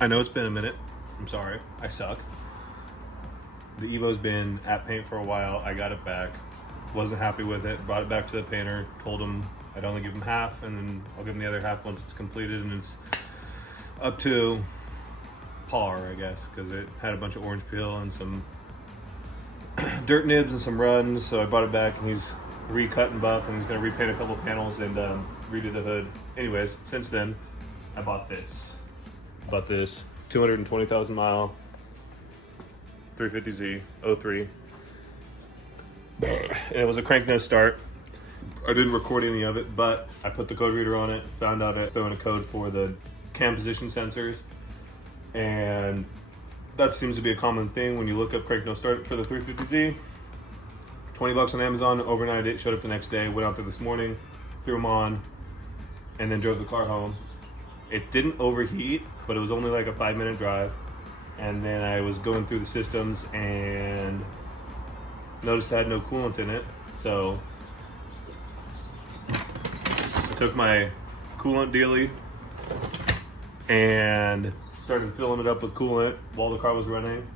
I know it's been a minute. I'm sorry. I suck. The Evo's been at paint for a while. I got it back. Wasn't happy with it. Brought it back to the painter. Told him I'd only give him half, and then I'll give him the other half once it's completed and it's up to par, I guess, because it had a bunch of orange peel and some dirt nibs and some runs. So I brought it back, and he's recut and buff, and he's going to repaint a couple of panels and redo the hood. Anyways, since then, I bought this. 220,000 mile 350Z 03. And it was a crank no start. I didn't record any of it, but I put the code reader on it, found out I threw in a code for the cam position sensors, and that seems to be a common thing when you look up crank no start for the 350Z. 20 bucks on Amazon, overnight it, showed up the next day, went out there this morning, threw them on, and then drove the car home. It didn't overheat, but it was only like a 5-minute drive. And then I was going through the systems and noticed I had no coolant in it. So I took my coolant dealie and started filling it up with coolant while the car was running.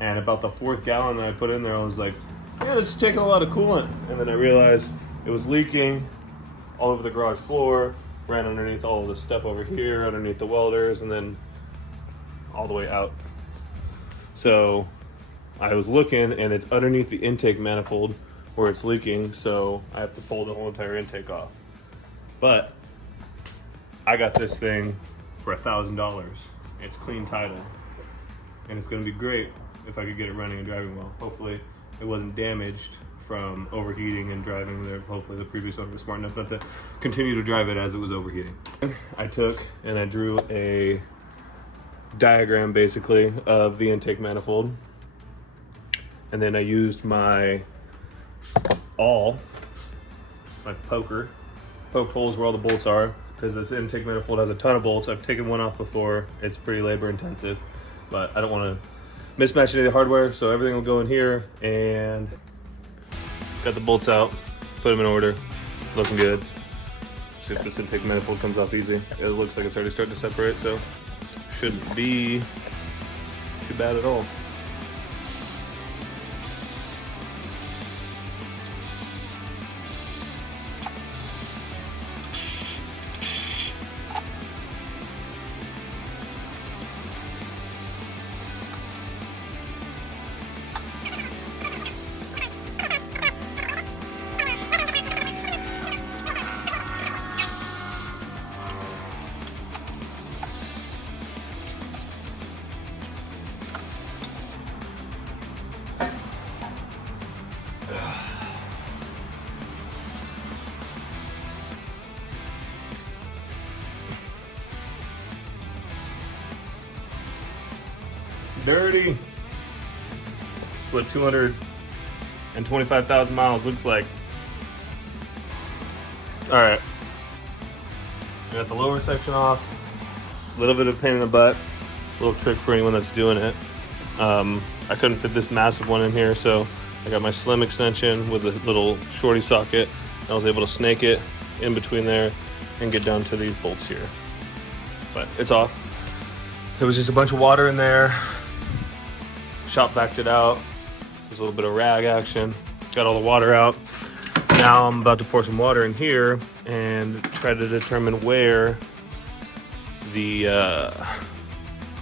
And about the 4th gallon that I put in there, I was like, yeah, this is taking a lot of coolant. And then I realized it was leaking all over the garage floor, ran underneath all of the stuff over here, underneath the welders, and then all the way out. So I was looking, and it's underneath the intake manifold where it's leaking, so I have to pull the whole entire intake off. But I got this thing for $1,000. It's clean title, and it's going to be great if I could get it running and driving well. Hopefully it wasn't damaged from overheating and driving there. Hopefully the previous owner was smart enough not to continue to drive it as it was overheating. I took and I drew a diagram basically of the intake manifold, and then I used my poker, poked holes where all the bolts are, because this intake manifold has a ton of bolts. I've taken one off before. It's pretty labor intensive, but I don't want to mismatch any of the hardware, so everything will go in here. And got the bolts out, put them in order, looking good. See if this intake manifold comes off easy. It looks like it's already starting to separate, so shouldn't be too bad at all. Dirty. That's what 225,000 miles looks like. All right. We got the lower section off. A little bit of pain in the butt. A little trick for anyone that's doing it. I couldn't fit this massive one in here, so I got my slim extension with a little shorty socket. I was able to snake it in between there and get down to these bolts here. But it's off. There was just a bunch of water in there. Shop backed it out. There's a little bit of rag action. Got all the water out. Now I'm about to pour some water in here and try to determine where the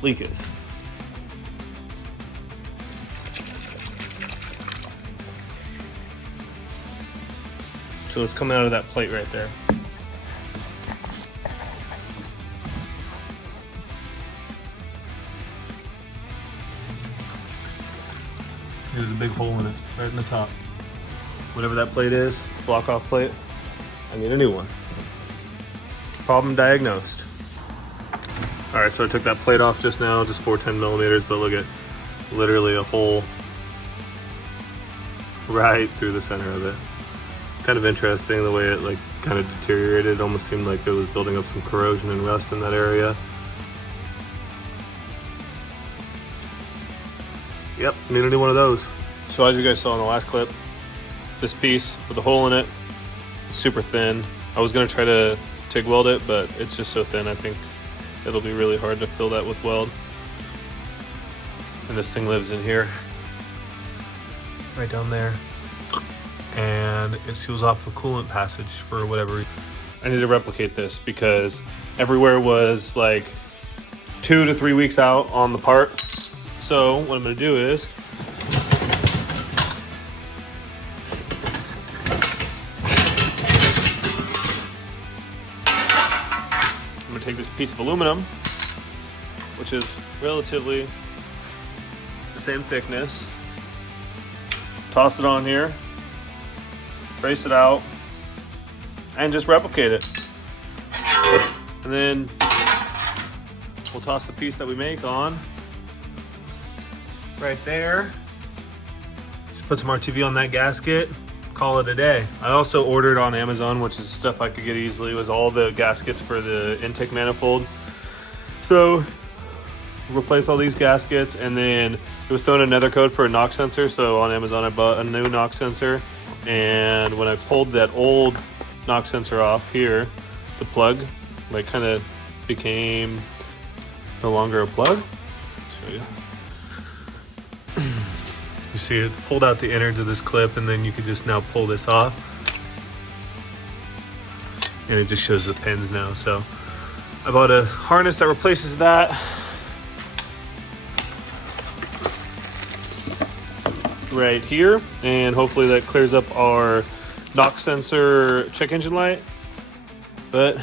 leak is. So it's coming out of that plate right there. There's a big hole in it, right in the top. Whatever that plate is, block off plate, I need a new one. Problem diagnosed. All right, so I took that plate off just now, just 410 millimeters, but look at literally a hole right through the center of it. Kind of interesting the way it like kind of deteriorated. It almost seemed like there was building up some corrosion and rust in that area. Yep, need a new one of those. So as you guys saw in the last clip, this piece with a hole in it, it's super thin. I was gonna try to TIG weld it, but it's just so thin, I think it'll be really hard to fill that with weld. And this thing lives in here, right down there. And it seals off the coolant passage for whatever reason. I need to replicate this because everywhere was like 2 to 3 weeks out on the part. So what I'm gonna do is I'm gonna take this piece of aluminum, which is relatively the same thickness, toss it on here, trace it out, and just replicate it. And then we'll toss the piece that we make on right there. Just put some RTV on that gasket, call it a day. I also ordered on Amazon, which is stuff I could get easily, was all the gaskets for the intake manifold. So replace all these gaskets, and then it was thrown another code for a knock sensor. So on Amazon I bought a new knock sensor, and when I pulled that old knock sensor off here, the plug like kind of became no longer a plug. I'll show you. You see it pulled out the innards of this clip, and then you could just now pull this off, and it just shows the pins now. So I bought a harness that replaces that. Right here, and hopefully that clears up our knock sensor check engine light. But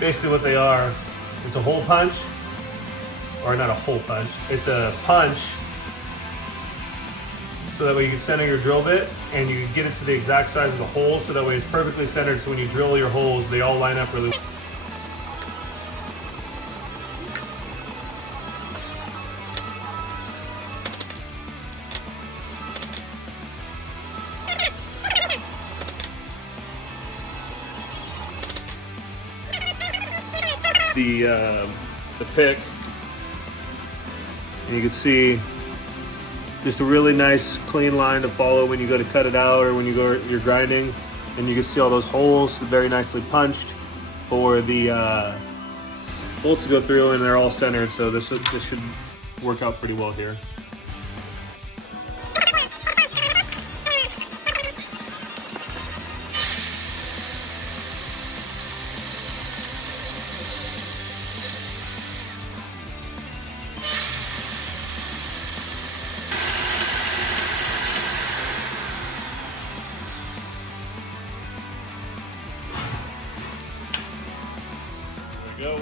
basically what they are, it's a hole punch, or not a hole punch, it's a punch, so that way you can center your drill bit and you can get it to the exact size of the hole, so that way it's perfectly centered, so when you drill your holes, they all line up really well. The pick, and you can see just a really nice clean line to follow when you go to cut it out, or when you're grinding, and you can see all those holes very nicely punched for the bolts to go through, and they're all centered, so this should work out pretty well here. Go.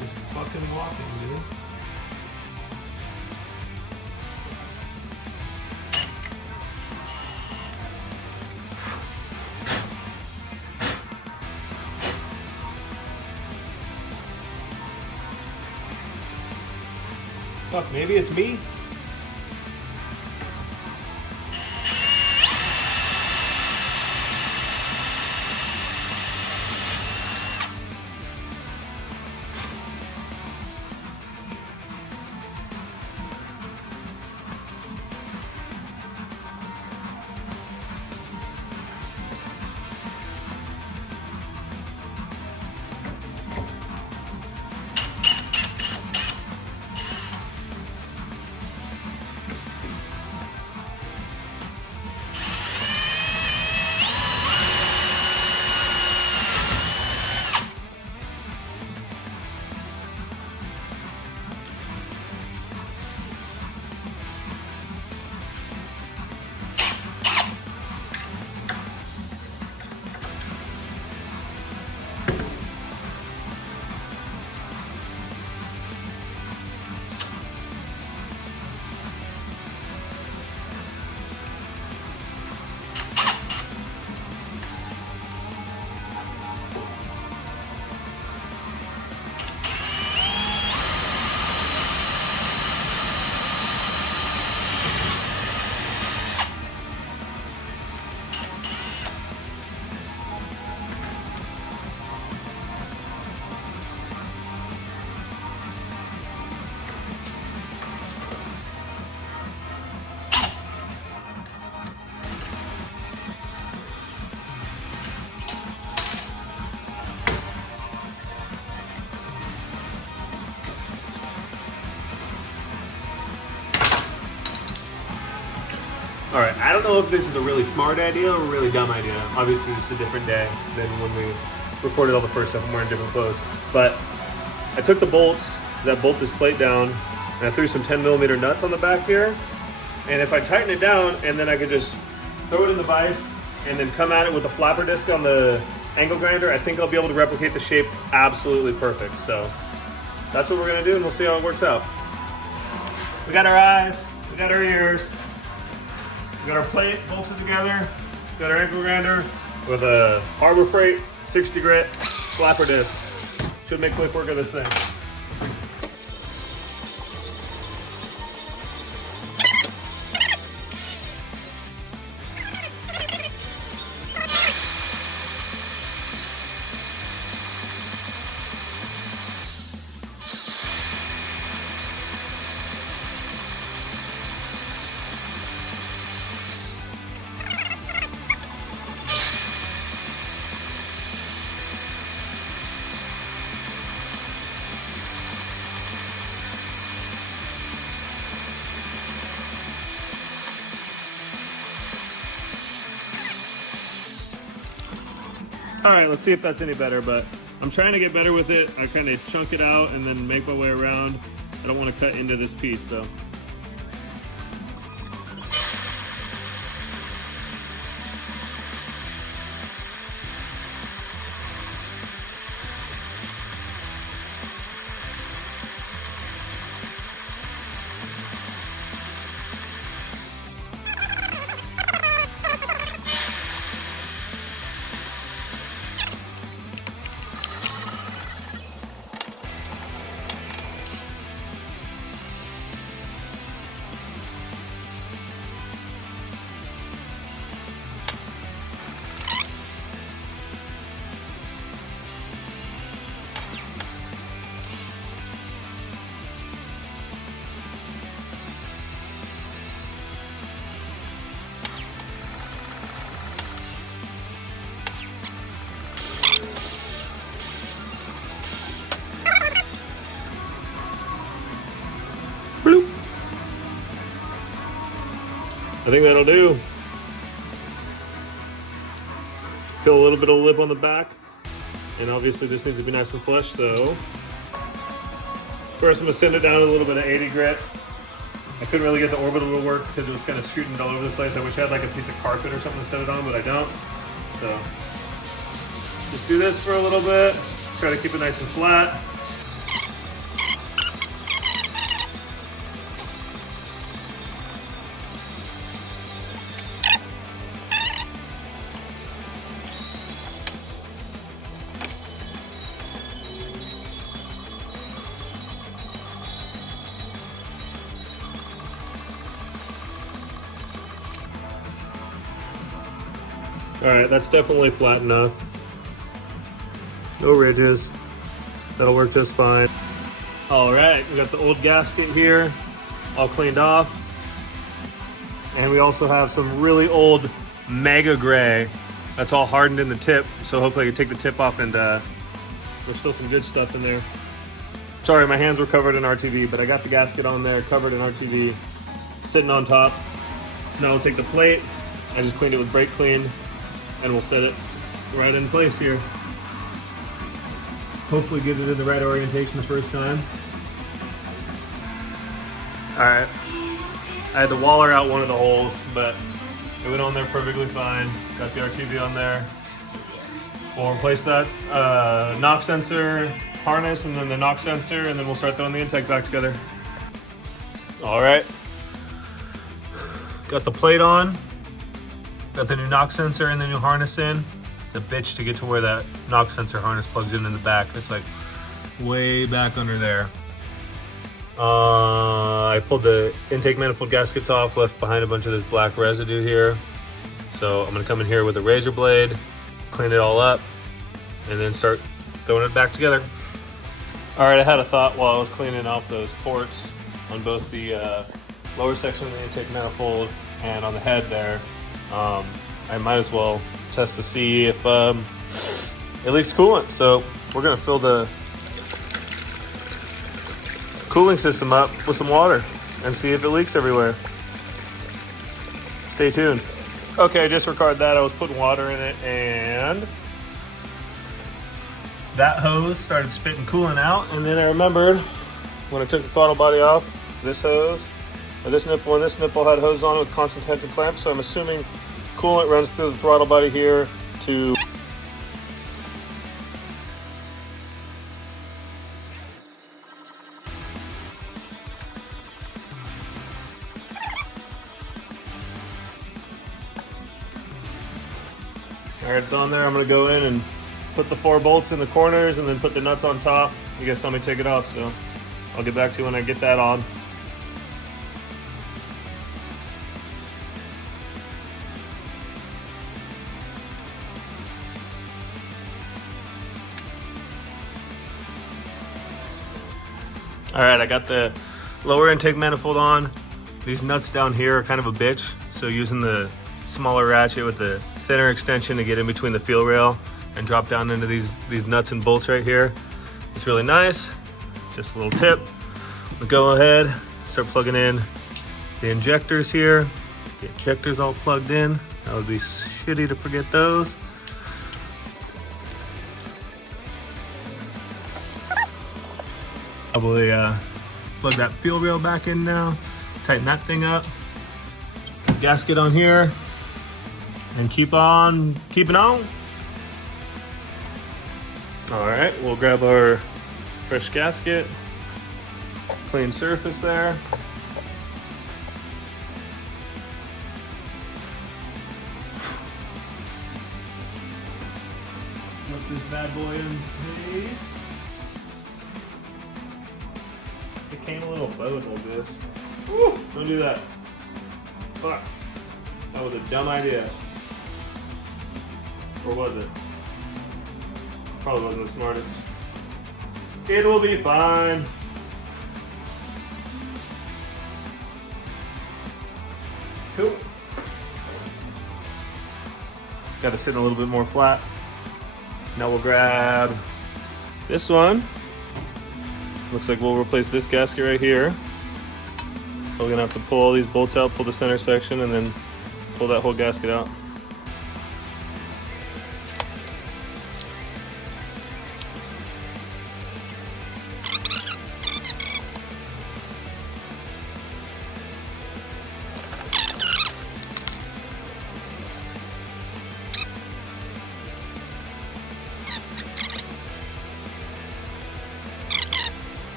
Just fucking walking, dude. Fuck, maybe it's me? All right, I don't know if this is a really smart idea or a really dumb idea. Obviously, this is a different day than when we recorded all the first stuff. I'm wearing different clothes. But I took the bolts that bolt this plate down, and I threw some 10mm nuts on the back here. And if I tighten it down, and then I could just throw it in the vise, and then come at it with a flapper disc on the angle grinder, I think I'll be able to replicate the shape absolutely perfect. So that's what we're gonna do, and we'll see how it works out. We got our eyes, we got our ears, we got our plate bolted together, we got our ankle grinder with a Harbor Freight 60 grit flapper disc. Should make quick work of this thing. All right, let's see if that's any better, but I'm trying to get better with it. I kind of chunk it out and then make my way around. I don't want to cut into this piece, so. Bloop. I think that'll do. Feel a little bit of lip on the back, and obviously this needs to be nice and flush, so first I'm gonna send it down a little bit of 80 grit. I couldn't really get the orbital to work because it was kind of shooting all over the place. I wish I had like a piece of carpet or something to set it on, but I don't. So just do this for a little bit, try to keep it nice and flat. All right, that's definitely flat enough. No ridges. That'll work just fine. All right, we got the old gasket here, all cleaned off. And we also have some really old Mega Gray that's all hardened in the tip. So hopefully I can take the tip off, and there's still some good stuff in there. Sorry, my hands were covered in RTV, but I got the gasket on there, covered in RTV, sitting on top. So now we'll take the plate. I just cleaned it with brake clean, and we'll set it right in place here. Hopefully get it in the right orientation the first time. All right, I had to waller out one of the holes, but it went on there perfectly fine. Got the RTV on there. We'll replace that knock sensor harness and then the knock sensor, and then we'll start throwing the intake back together. All right, got the plate on. Got the new knock sensor and the new harness in. It's a bitch to get to where that knock sensor harness plugs in the back. It's like way back under there. I pulled the intake manifold gaskets off, left behind a bunch of this black residue here. So I'm gonna come in here with a razor blade, clean it all up, and then start throwing it back together. All right, I had a thought while I was cleaning off those ports on both the lower section of the intake manifold and on the head there. I might as well test to see if it leaks coolant. So we're gonna fill the cooling system up with some water and see if it leaks everywhere. Stay tuned. Okay, disregard that. I was putting water in it, and that hose started spitting coolant out. And then I remembered when I took the throttle body off, this hose, or this nipple and this nipple had hose on with constant tension clamps. So I'm assuming coolant runs through the throttle body here to. All right, it's on there. I'm gonna go in and put the 4 bolts in the corners and then put the nuts on top. You guys saw me take it off, so I'll get back to you when I get that on. All right, I got the lower intake manifold on. These nuts down here are kind of a bitch, so using the smaller ratchet with the thinner extension to get in between the fuel rail and drop down into these nuts and bolts right here. It's really nice. Just a little tip. We'll go ahead, start plugging in the injectors here. The injectors all plugged in. That would be shitty to forget those. Probably plug that fuel rail back in now. Tighten that thing up. Gasket on here. And keep on keeping on. All right, we'll grab our fresh gasket, clean surface there. Put this bad boy in place. It came a little bowed like this. Woo, don't do that. Fuck, that was a dumb idea. Or was it? Probably wasn't the smartest. It will be fine. Cool. Got to sit a little bit more flat. Now we'll grab this one. Looks like we'll replace this gasket right here. We're gonna have to pull all these bolts out, pull the center section, and then pull that whole gasket out.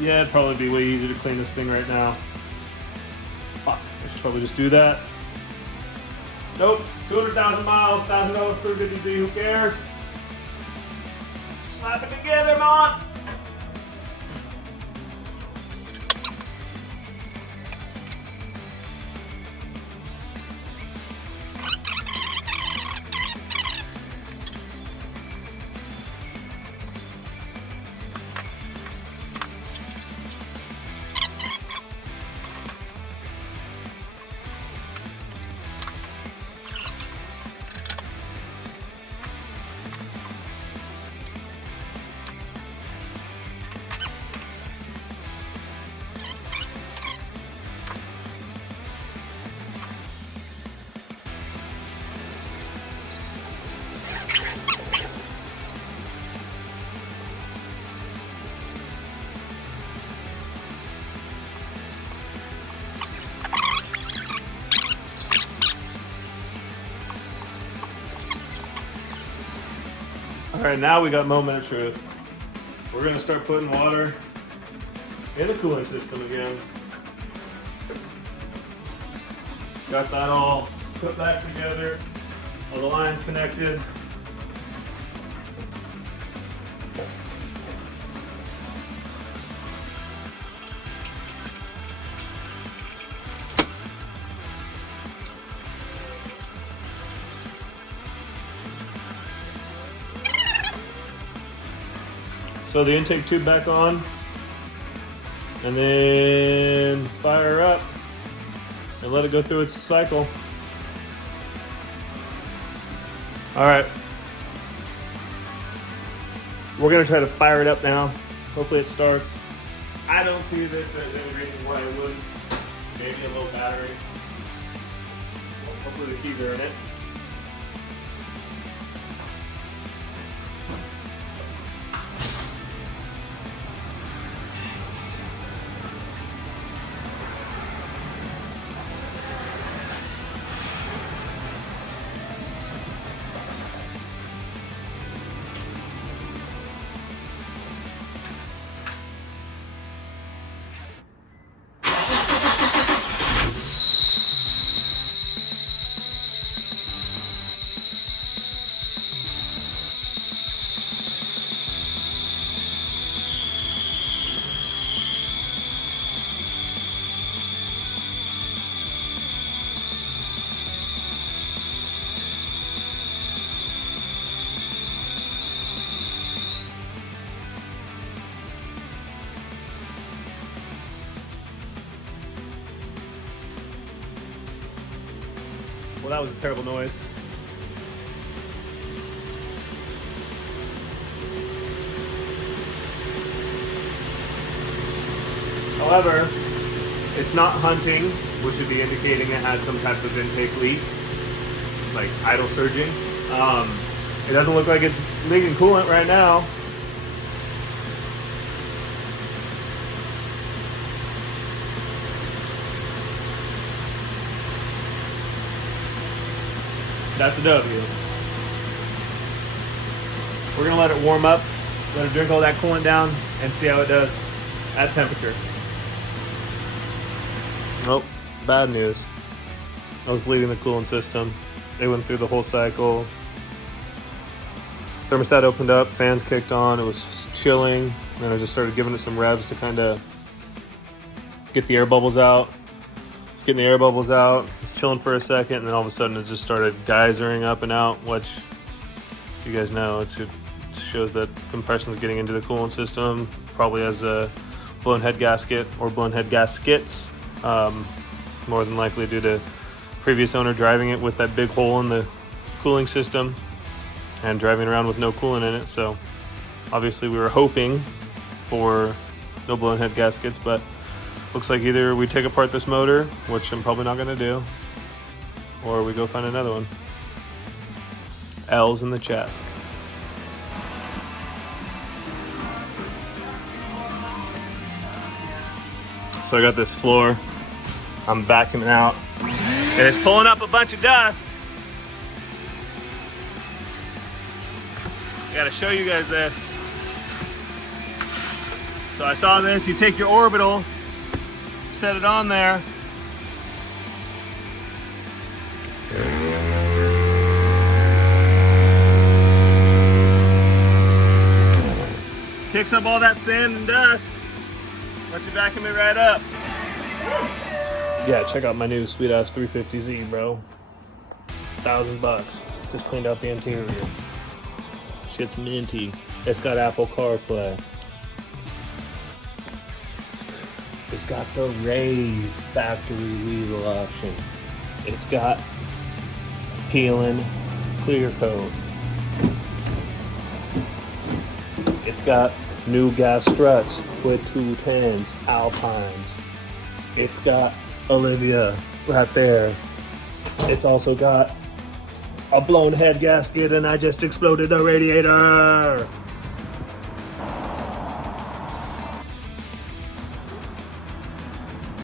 Yeah, it'd probably be way easier to clean this thing right now. Fuck, I should probably just do that. Nope, 200,000 miles, $1,000 per 50Z, who cares? Slap it together, man! All right, now we got moment of truth. We're gonna start putting water in the cooling system again. Got that all put back together, all the lines connected. So the intake tube back on, and then fire up and let it go through its cycle. All right, we're gonna try to fire it up now. Hopefully it starts. I don't see that there's any reason why it wouldn't. Maybe a low battery. Hopefully the keys are in it. Well, that was a terrible noise. However, it's not hunting, which should be indicating it had some type of intake leak, like idle surging. It doesn't look like it's leaking coolant right now. That's a W. We're gonna let it warm up, let it drink all that coolant down, and see how it does at temperature. Oh, bad news. I was bleeding the coolant system. It went through the whole cycle. Thermostat opened up, fans kicked on, it was just chilling. Then I just started giving it some revs to kind of get the air bubbles out. It's getting the air bubbles out. It's chilling for a second, and then all of a sudden it just started geysering up and out, which you guys know it shows that compression is getting into the coolant system. Probably has a blown head gasket or blown head gaskets, more than likely due to previous owner driving it with that big hole in the cooling system and driving around with no coolant in it. So obviously we were hoping for no blown head gaskets, but looks like either we take apart this motor, which I'm probably not gonna do, or we go find another one. L's in the chat. So I got this floor, I'm vacuuming out, and it's pulling up a bunch of dust. I gotta show you guys this. So I saw this, you take your orbital, set it on there. Picks up all that sand and dust. Lets you vacuum it right up. Yeah, check out my new sweet ass 350Z, bro. $1,000. Just cleaned out the interior. Shit's minty. It's got Apple CarPlay. It's got the raised factory wheel option. It's got peeling clear coat. It's got new gas struts with 210s, Alpines. It's got Olivia right there. It's also got a blown head gasket, and I just exploded the radiator.